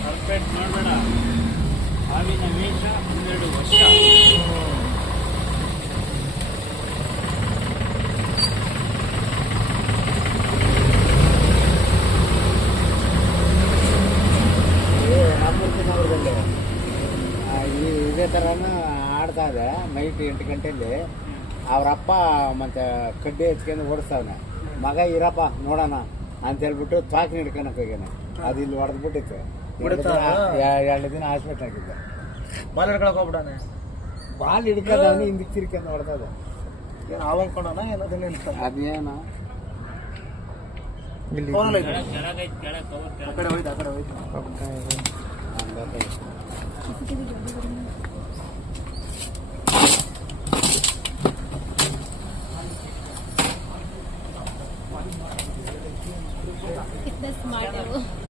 Corporate ಮಾಡಬೇಡ. ಹಾವಿನ ವೇಷ 12 ವರ್ಷ. ಇದೇ ಥರನ ಆಡ್ತಾ ಇದೆ. ನೈಟ್ 8 ಗಂಟೆಯಲ್ಲಿ ಅವ್ರಪ್ಪ ಮತ್ತೆ ಕಡ್ಡಿ ಹಚ್ಕೊಂಡು ಓಡಿಸ್ತಾವನೆ. ಮಗ ಇರಪ್ಪ ನೋಡೋಣ ಅಂತ ಹೇಳ್ಬಿಟ್ಟು ಚಾಕಿ ಹಿಡ್ಕೊಳಕ್ ಹೋಗ್ಯಾನೆ. ಅದು ಇಲ್ಲಿ ಹೊಡೆದ್ಬಿಟ್ಟಿತ್ತು. 2 ದಿನ ಹಾಸ್ಪಿಟ್ಲ್ ಆಗಿದ್ದೆ. ಬಾಲ್ ಹಿಡ್ಕೊಳಕ್ ಹೋಗ್ಬಿಡಾನೆ. ಬಾಲ್ ಹಿಡ್ಕೊಂಡವನು ಹಿಂದಕ್ಕೆ ತಿರ್ಕೊಂಡು ಹೊಡೆದ. ಏನು ಅವಂದ್ಕೊಂಡಾನ ಏನದನ್ನ ಅದೇನ ಆ ಕಡೆ ಹೋಯ್ತು. कितना स्मार्ट है वो।